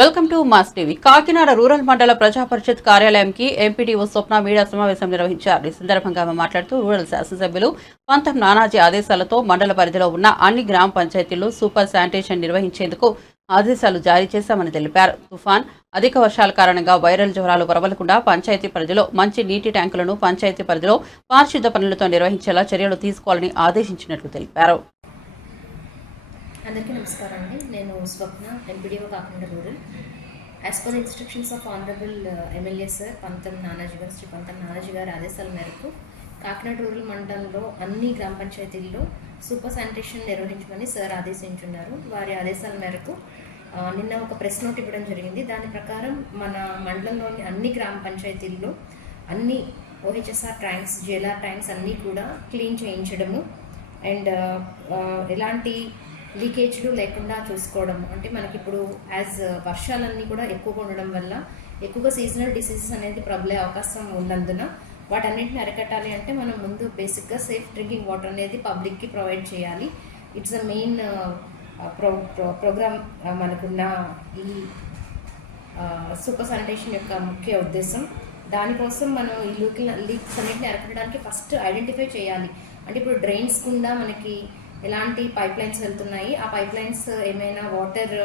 Welcome to mass TV. Kakinada rural మండల ప్రజా పరిషత్ కార్యాలయంకి MPDO స్వప్న media సమావేశం నిర్వహించారు. ఈ సందర్భంగా ఆమె మాట్లాడుతూ రూరల్ శాసనసభ్యులు పంతం నానాజీ ఆదేశాలతో మండల పరిధిలో ఉన్న అన్ని గ్రామ పంచాయతీల్లో సూపర్ శానిటేషన్ నిర్వహించేందుకు ఆదేశాలు జారీ చేశామని తెలిపారు. తుఫాన్ అధిక వర్షాల కారణంగా వైరల్ జ్వరాలు ప్రబలకుండా పంచాయతీ పరిధిలో మంచి నీటి ట్యాంకులను పంచాయతీ పరిధిలో పారిశుద్ధ పనులతో నిర్వహించేలా చర్యలు తీసుకోవాలని ఆదేశించినట్లు తెలిపారు. అందరికీ నమస్కారం అండి నేను Swapna MPDO Kakinada rural. As per instructions of honourable MLA sir Pantham Nanaji garu Shri పంతం నానాజీ గారి ఆదేశాల మేరకు కాకినాడ రూరల్ మండలంలో అన్ని గ్రామ పంచాయతీల్లో సూపర్ శానిటేషన్ నిర్వహించమని సార్ ఆదేశించున్నారు. వారి ఆదేశాల మేరకు నిన్న ఒక ప్రెస్ నోట్ ఇవ్వడం జరిగింది. దాని ప్రకారం మన మండలంలోని అన్ని గ్రామ పంచాయతీల్లో అన్ని ఓహెచ్ఎస్ఆర్ ట్యాంక్స్ జేలార్ ట్యాంక్స్ అన్నీ కూడా క్లీన్ చేయించడము. అండ్ ఎలాంటి లీకేజ్లు లేకుండా చూసుకోవడం. అంటే మనకి ఇప్పుడు యాజ్ వర్షాలన్నీ కూడా ఎక్కువగా ఉండడం వల్ల ఎక్కువగా సీజనల్ డిసీజెస్ అనేది ప్రబలే అవకాశం ఉన్నందున వాటన్నిటిని అరికట్టాలి అంటే మనం ముందు బేసిక్గా సేఫ్ డ్రింకింగ్ వాటర్ అనేది పబ్లిక్కి ప్రొవైడ్ చేయాలి. It's a main pro programme మనకున్న ఈ సూపర్ శానిటేషన్ యొక్క ముఖ్య ఉద్దేశం. దానికోసం మనం ఈ లీక్ లీక్స్ అన్నింటిని అరకట్టడానికి ఫస్ట్ ఐడెంటిఫై చేయాలి. అంటే ఇప్పుడు డ్రైన్స్ గుండా మనకి ఎలాంటి పైప్ లైన్స్ వెళ్తున్నాయి? ఆ పైప్ లైన్స్ ఏమైనా వాటర్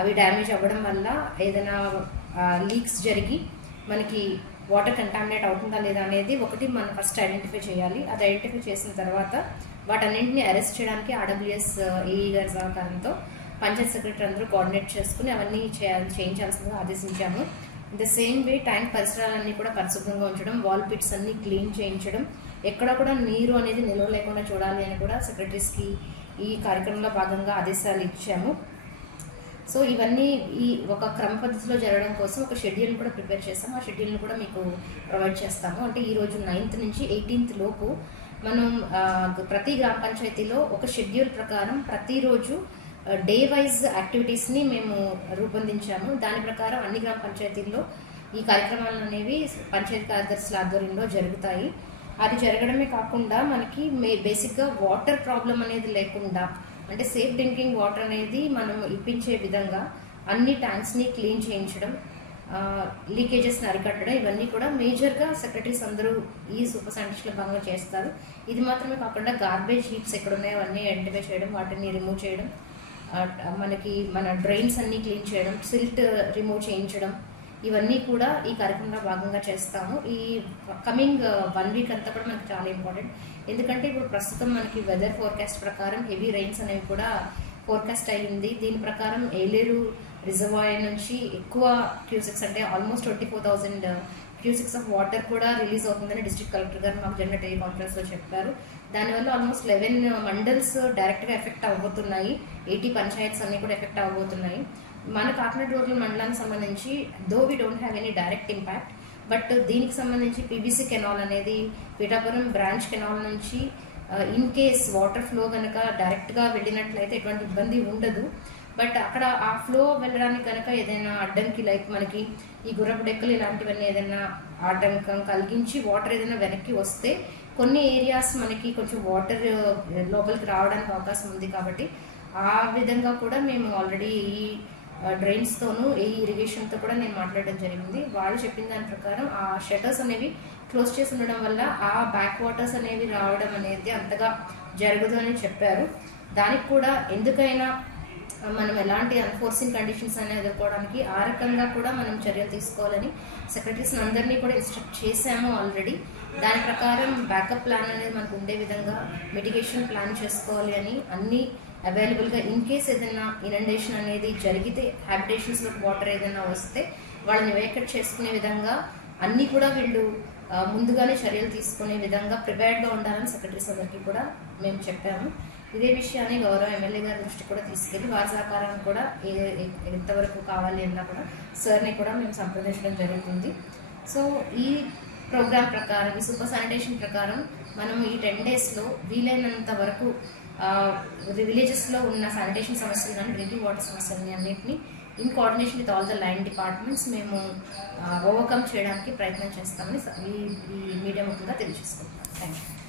అవి డ్యామేజ్ అవ్వడం వల్ల ఏదైనా లీక్స్ జరిగి మనకి వాటర్ కంటామినేట్ అవుతుందా లేదా అనేది ఒకటి మనం ఫస్ట్ ఐడెంటిఫై చేయాలి. అది ఐడెంటిఫై చేసిన తర్వాత వాటన్నింటిని అరెస్ట్ చేయడానికి ఆర్డబ్ల్యూఎస్ ఏఈ గారి సహకారంతో పంచాయత్ సెక్రటరీ అందరూ కోఆర్డినేట్ చేసుకుని అవన్నీ చేయాలి చేయించాల్సిందిగా ఆదేశించాము. ద సేమ్ వే ట్యాంక్ పరిసరాలన్నీ కూడా పరిశుభ్రంగా ఉంచడం వాల్ పిట్స్ అన్నీ క్లీన్ చేయించడం ఎక్కడ కూడా నీరు అనేది నిల్వ లేకుండా చూడాలి అని కూడా సెక్రటరీస్కి ఈ కార్యక్రమంలో భాగంగా ఆదేశాలు ఇచ్చాము. సో ఇవన్నీ ఈ ఒక క్రమ పద్ధతిలో జరగడం కోసం ఒక షెడ్యూల్ కూడా ప్రిపేర్ చేస్తాము. ఆ షెడ్యూల్ని కూడా మీకు ప్రొవైడ్ చేస్తాము. అంటే ఈ రోజు నైన్త్ నుంచి ఎయిటీన్త్ లోపు మనం ప్రతి గ్రామ పంచాయతీలో ఒక షెడ్యూల్ ప్రకారం ప్రతిరోజు డే వైజ్ యాక్టివిటీస్ని మేము రూపొందించాము. దాని ప్రకారం అన్ని గ్రామ పంచాయతీల్లో ఈ కార్యక్రమాలు అనేవి పంచాయతీ కార్యదర్శుల ఆధ్వర్యంలో జరుగుతాయి. అది జరగడమే కాకుండా మనకి మే బేసిక్గా వాటర్ ప్రాబ్లం అనేది లేకుండా అంటే సేఫ్ డ్రింకింగ్ వాటర్ అనేది మనం ఇప్పించే విధంగా అన్ని ట్యాంక్స్ని క్లీన్ చేయించడం లీకేజెస్ని అరికట్టడం ఇవన్నీ కూడా మేజర్గా సెక్రటరీస్ అందరూ ఈ సూపర్ శానిటేషన్లో భాగంగా చేస్తారు. ఇది మాత్రమే కాకుండా గార్బేజ్ హీప్స్ ఎక్కడ ఉన్నాయో అవన్నీ ఐడెంటిఫై చేయడం వాటిని రిమూవ్ చేయడం మనకి మన డ్రైన్స్ అన్నీ క్లీన్ చేయడం సిల్ట్ రిమూవ్ చేయించడం ఇవన్నీ కూడా ఈ కార్యక్రమంలో భాగంగా చేస్తాము. ఈ కమింగ్ వన్ వీక్ అంతా కూడా మనకి చాలా ఇంపార్టెంట్. ఎందుకంటే ఇప్పుడు ప్రస్తుతం మనకి వెదర్ ఫోర్కాస్ట్ ప్రకారం హెవీ రైన్స్ అనేవి కూడా ఫోర్కాస్ట్ అయ్యింది. దీని ప్రకారం ఏలేరు రిజర్వాయర్ నుంచి ఎక్కువ క్యూసెక్స్ అంటే almost twenty four thousand uh, cusecs of water కూడా రిలీజ్ అవుతుందని డిస్ట్రిక్ట్ కలెక్టర్ గారు మాకు జరిగిన టెలి కాన్ఫరెన్స్లో చెప్పారు. దానివల్ల ఆల్మోస్ట్ లెవెన్ uh, మండల్స్ డైరెక్ట్గా ఎఫెక్ట్ అవ్వబోతున్నాయి. ఎయిటీ పంచాయత్స్ అన్నీ కూడా ఎఫెక్ట్ అవ్వబోతున్నాయి. మన కాకినాడ రూరల్ మండలానికి సంబంధించి though we don't have any direct impact but దీనికి సంబంధించి పీబీసీ కెనాల్ అనేది పీఠాపురం బ్రాంచ్ కెనాల్ నుంచి ఇన్ కేస్ వాటర్ ఫ్లో కనుక డైరెక్ట్గా వెళ్ళినట్లయితే ఎటువంటి ఇబ్బంది ఉండదు. బట్ అక్కడ ఆ ఫ్లో వెళ్ళడానికి కనుక ఏదైనా అడ్డంకి లైక్ మనకి ఈ గుర్రపు డెక్కలు ఇలాంటివన్నీ ఏదైనా ఆటంకం కలిగించి వాటర్ ఏదైనా వెనక్కి వస్తే కొన్ని ఏరియాస్ మనకి కొంచెం వాటర్ లోపలికి రావడానికి అవకాశం ఉంది కాబట్టి ఆ విధంగా కూడా మేము ఆల్రెడీ ఈ డ్రైన్స్తోనూ ఏ ఇరిగేషన్తో కూడా నేను మాట్లాడడం జరిగింది. వాళ్ళు చెప్పిన దాని ప్రకారం ఆ షటర్స్ అనేవి క్లోజ్ చేసి ఉండడం వల్ల ఆ బ్యాక్ వాటర్స్ అనేవి రావడం అనేది అంతగా జరగదు అని చెప్పారు. దానికి కూడా ఎందుకైనా మనం ఎలాంటి అన్ఫోర్సింగ్ కండిషన్స్ అనేవి ఎదుర్కోవడానికి ఆ రకంగా కూడా మనం చర్యలు తీసుకోవాలని సెక్రటరీస్ని అందరినీ కూడా ఇన్స్ట్రక్ట్ చేశాము ఆల్రెడీ దాని ప్రకారం బ్యాకప్ ప్లాన్ అనేది మనకు ఉండే విధంగా మిటిగేషన్ ప్లాన్ చేసుకోవాలి అని అన్ని అవైలబుల్గా ఇన్ కేస్ ఏదైనా ఇనండేషన్ అనేది జరిగితే హ్యాబిటేషన్స్లో వాటర్ ఏదైనా వస్తే వాళ్ళని వేకట్ చేసుకునే విధంగా అన్నీ కూడా వీళ్ళు ముందుగానే చర్యలు తీసుకునే విధంగా ప్రిపేర్డ్గా ఉండాలని సెక్రటరీస్ అందరికీ కూడా మేము చెప్పాము. ఇదే విషయాన్ని గౌరవ ఎమ్మెల్యే గారి దృష్టి కూడా తీసుకెళ్ళి వారి సహకారం కూడా ఏ- ఎంతవరకు కావాలి అన్నా కూడా సార్ని కూడా మేము సంప్రదించడం జరుగుతుంది. సో ఈ ప్రోగ్రామ్ ప్రకారం ఈ సూపర్ శానిటేషన్ ప్రకారం మనం ఈ టెన్ డేస్లో వీలైనంత వరకు విలేజెస్లో ఉన్న శానిటేషన్ సమస్యలు కానీ డ్రింకింగ్ వాటర్ సమస్యలని అన్నింటినీ in coordination with all the line departments మేము ఓవర్కమ్ చేయడానికి ప్రయత్నం చేస్తామని ఈ ఈ మీడియా ముఖ్యంగా తెలియజేసుకుంటాం థ్యాంక్ యూ